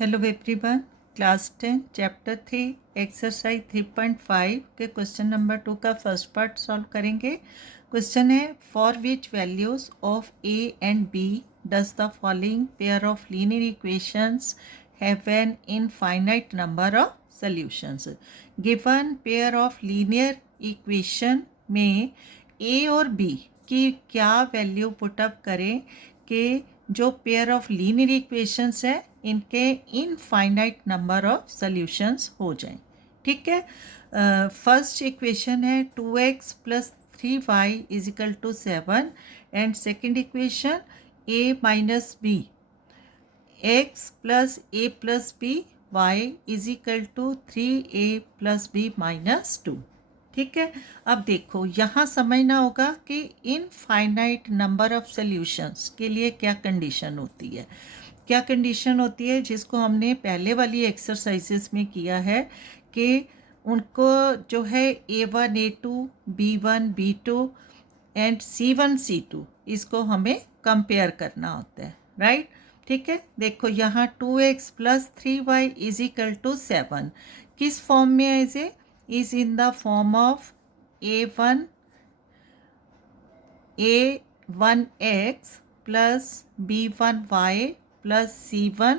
Hello everyone, class 10 chapter 3 exercise 3.5 के question number 2 का first part solve करेंगे। Question है for which values of a and b does the following pair of linear equations have an infinite number of solutions. Given pair of linear equation में a और B की क्या value put up करें कि जो pair of linear equations है इनके infinite number of solutions हो जाएं। ठीक है, फर्स्ट इक्वेशन है 2x plus 3y is equal to 7 and second equation a minus b x plus a plus b y is equal to 3a plus b minus 2। ठीक है, अब देखो यहाँ समझना होगा कि इनफाइनाइट नंबर ऑफ सॉल्यूशंस के लिए क्या कंडीशन होती है। क्या कंडीशन होती है जिसको हमने पहले वाली एक्सरसाइजेस में किया है कि उनको जो है A1 A2 B1 B2 and C1 C2 इसको हमें कंपेयर करना होता है, राइट। ठीक है, देखो यहाँ 2x plus 3y is equal to 7 किस फॉर्म में है इसे, is in the form of A1x plus B1y plus C1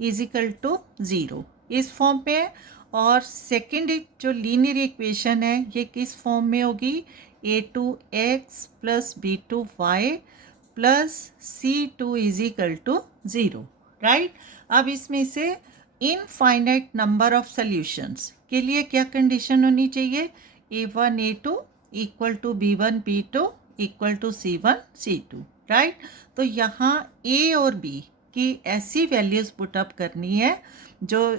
is equal to 0 इस फॉर्म पे है। और सेकेंड जो लीनियर इक्वेशन है ये किस फॉर्म में होगी, A2x plus B2y plus C2 is equal to 0, right. अब इसमें से इनफाइनाइट नंबर ऑफ सॉल्यूशंस के लिए क्या कंडीशन होनी चाहिए, A1 A2 equal to B1 B2 equal to C1 C2, right. तो यहाँ A और B की ऐसी वैल्यूज़ पुटअप करनी है जो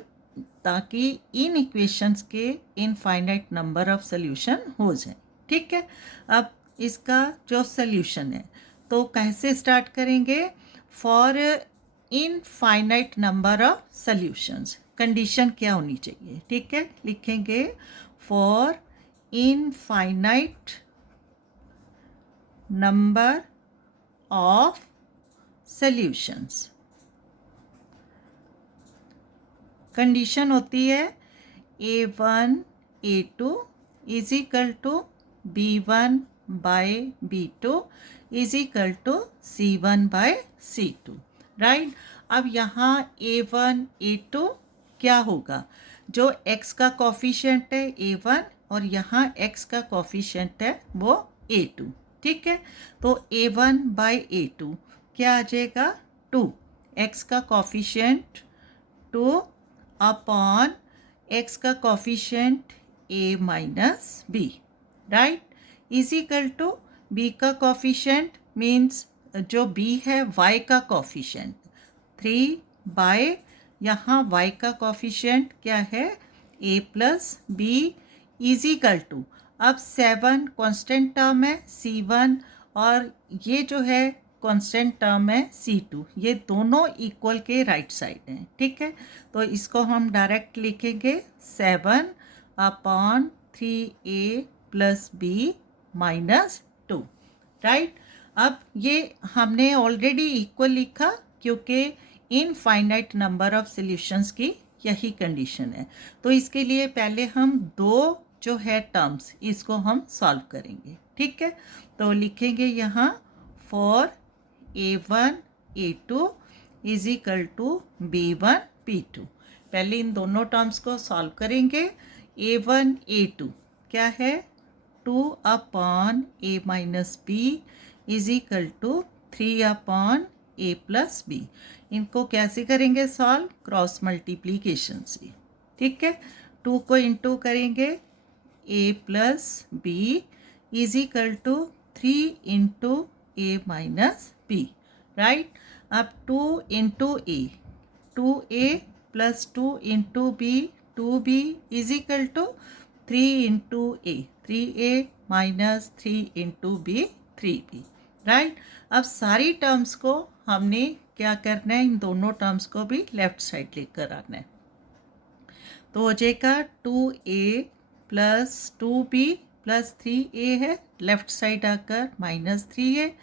ताकि इन इक्वेशंस के इनफाइनाइट नंबर ऑफ सॉल्यूशन हो जाए। ठीक है, अब इसका जो सॉल्यूशन है तो कैसे स्टार्ट करेंगे, for infinite number of solutions condition क्या होनी चाहिए। ठीक है, लिखेंगे for infinite number of solutions condition होती है A1 A2 is equal to B1 by B2 is equal to C1 by C2, right. अब यहाँ A1 A2 क्या होगा, जो x का कोफिशिएंट है A1 और यहाँ x का कोफिशिएंट है वो A2। ठीक है, तो A1 बाय A2 क्या आ जाएगा 2, x का कोफिशिएंट 2 अपॉन x का coefficient a minus b, right, is equal to b का कोफिशिएंट मीन्स जो b है y का कोफिशिएंट 3 बाय यहाँ y का कोफिशिएंट क्या है a plus b is equal to, अब 7 कांस्टेंट टर्म है C1 और ये जो है कांस्टेंट टर्म है C2, ये दोनों इक्वल के राइट साइड हैं। ठीक है, तो इसको हम डायरेक्ट लिखेंगे 7 upon 3a plus b minus 2, right. अब ये हमने ऑलरेडी इक्वल लिखा क्योंकि इनफाइनाइट नंबर ऑफ सॉल्यूशंस की यही कंडीशन है। तो इसके लिए पहले हम दो जो है टर्म्स इसको हम सॉल्व करेंगे। ठीक है, तो लिखेंगे यहाँ for A1 A2 is equal to B1 B2। पहले इन दोनों टर्म्स को सॉल्व करेंगे। A1 A2 क्या है 2 upon a minus b is equal to 3 upon a plus b. इनको कैसे करेंगे सॉल्व, क्रॉस मल्टीप्लीकेशन से। ठीक है, 2 को इंटू करेंगे a plus b is equal to 3 into a minus b, right. अब 2 into a 2a plus 2 into b 2b is equal to 3 into a 3a minus 3 into b 3b, right. अब सारी terms को हमने क्या करना है, इन दोनों टर्म्स को भी लेफ्ट साइड लेकर आना है। तो हो जाएगा 2a plus 2b plus 3a है, लेफ्ट साइड आकर माइनस 3 है,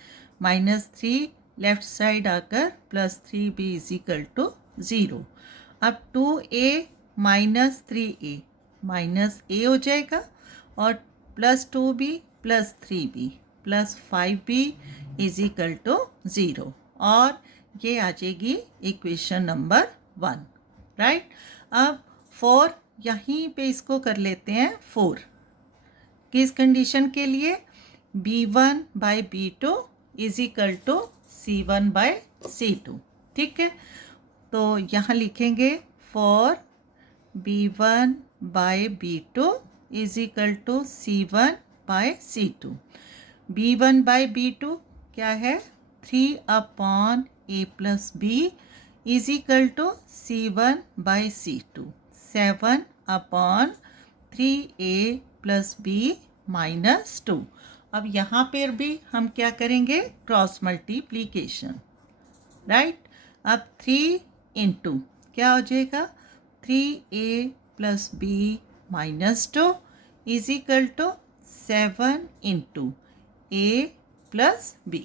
माइनस 3 लेफ्ट साइड आकर plus 3b is equal to 0। अब 2a minus 3a minus a हो जाएगा और plus 2b plus 3b plus 5b is equal to 0 और ये आ जाएगी इक्वेशन नंबर 1, राइट। अब 4 यहीं पे इसको कर लेते हैं 4 किस कंडीशन के लिए, b1 by b2 is equal to c1 by c2, ठीक है। तो यहाँ लिखेंगे for b1 by b2 is equal to c1 by c2। b1 by b2 क्या है, 3 upon a plus b is equal to c1 by c2, 7 upon 3a plus b minus 2। अब यहाँ पर भी हम क्या करेंगे, क्रॉस मल्टीप्लीकेशन, राइट। अब 3 इंटू क्या हो जाएगा, 3a plus b minus 2 is equal to 7 into a plus b,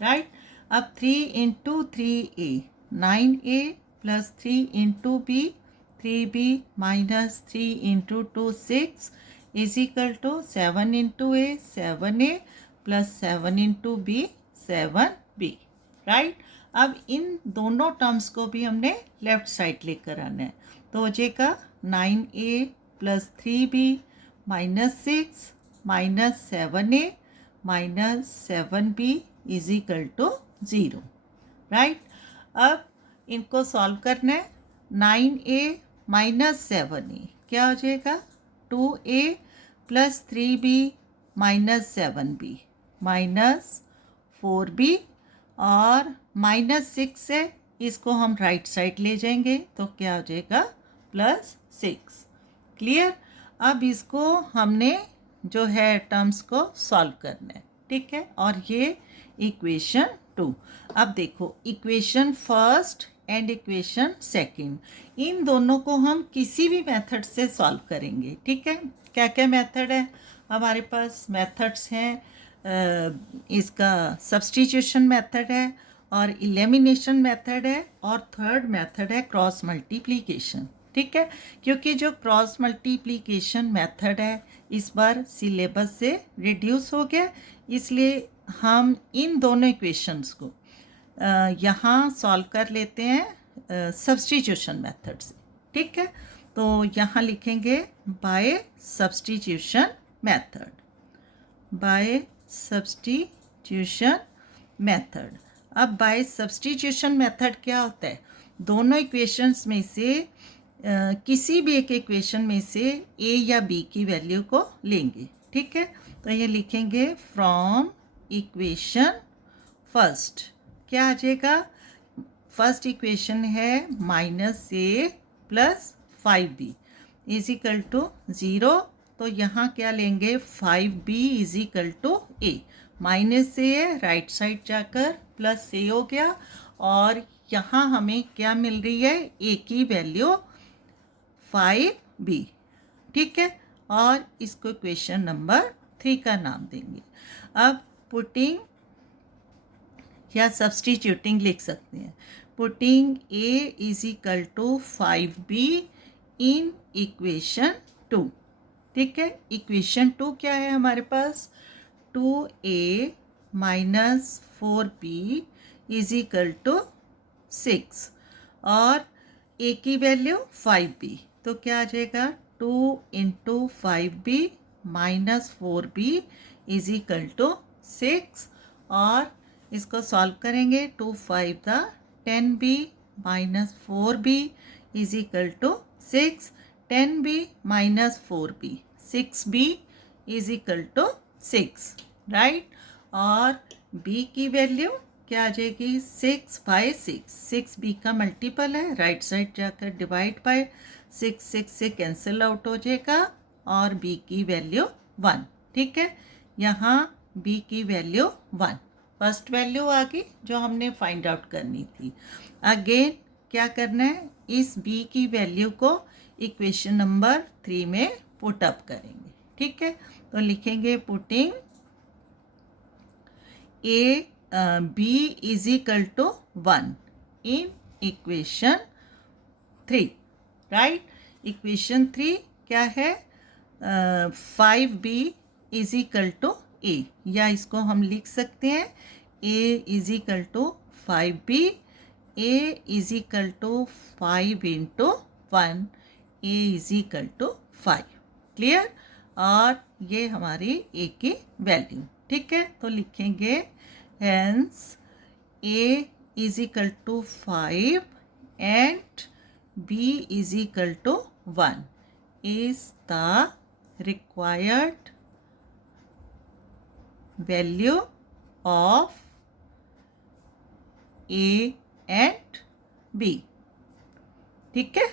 right. अब 3 into 3a 9a plus 3 into b 3b minus 3 into 2 6 is equal to 7 into a 7a plus 7 into b 7b, right. अब इन दोनों terms को भी हमने left side लेकर आना है, तो हो जाएगा 9a plus 3b minus 6 minus 7a minus 7b is equal to 0, right. अब इनको सॉल्व करना है, 9a माइनस 7a क्या हो जाएगा, 2a plus 3b minus 7b minus 4b और माइनस 6 है, इसको हम राइट साइड ले जाएंगे तो क्या हो जाएगा, प्लस 6, क्लियर। अब इसको हमने जो है टर्म्स को सॉल्व करना है, ठीक है। और ये इक्वेशन 2। अब देखो equation first and equation second, इन दोनों को हम किसी भी मेथड से सॉल्व करेंगे, ठीक है। क्या क्या मेथड है हमारे पास, मेथड्स हैं, इसका सब्स्टिट्यूशन मेथड है और एलिमिनेशन मेथड है और थर्ड मेथड है क्रॉस मल्टीप्लिकेशन, ठीक है। क्योंकि जो क्रॉस मल्टीप्लिकेशन मेथड है इस बार सिलेबस से रिड्यूस हो गया, इसलिए हम इन दोनों इक्वेशंस को यहाँ सॉल्व कर लेते हैं सब्स्टिट्यूशन मेथड से, ठीक है। तो यहाँ लिखेंगे by substitution method, by substitution method. अब बाय सब्स्टिट्यूशन मेथड क्या होता है, दोनों इक्वेशंस में से किसी भी एक इक्वेशन में से a या b की वैल्यू को लेंगे, ठीक है। तो ये लिखेंगे फ्रॉम इक्वेशन फर्स्ट क्या आ जाएगा, फर्स्ट इक्वेशन है minus a plus 5b is equal to 0, तो यहाँ क्या लेंगे 5b is equal to a, minus a है राइट साइड जाकर प्लस a हो गया और यहाँ हमें क्या मिल रही है, a की वैल्यू 5b, ठीक है। और इसको इक्वेशन नंबर 3 का नाम देंगे। अब पुटिंग या सब्स्टिट्यूटिंग लिख सकते हैं, putting a is equal to 5b in equation 2, ठीक है। इक्वेशन 2 क्या है हमारे पास, 2a minus 4b is equal to 6 और a की वैल्यू 5b, तो क्या आ जाएगा 2 into 5b minus 4b is equal to 6 और इसको सॉल्व करेंगे, 2 5 द 10b minus 4b is equal to 6, 10b minus 4b 6b is equal to 6, right. और b की वैल्यू क्या आ जाएगी, 6 बाई 6 b का मल्टीपल है, राइट साइड जाकर डिवाइड बाय 6 से कैंसिल आउट हो जाएगा और b की वैल्यू 1, ठीक है। यहाँ b की वैल्यू 1, फर्स्ट वैल्यू आ गई जो हमने फाइंड आउट करनी थी। अगेन क्या करना है, इस b की वैल्यू को इक्वेशन नंबर 3 में पुट अप करेंगे, ठीक है। तो लिखेंगे putting b is equal to 1 in equation 3, right. Equation 3 क्या है? 5b इज इक्वल टू ए, या इसको हम लिख सकते हैं a is equal to 5b, a is equal to 5 into 1, a is equal to 5। Clear? और ये हमारी a की वैल्यू, ठीक है। तो लिखेंगे hence a is equal to 5 and b is equal to 1 is the required value of a and b, ठीक है।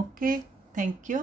Okay, thank you.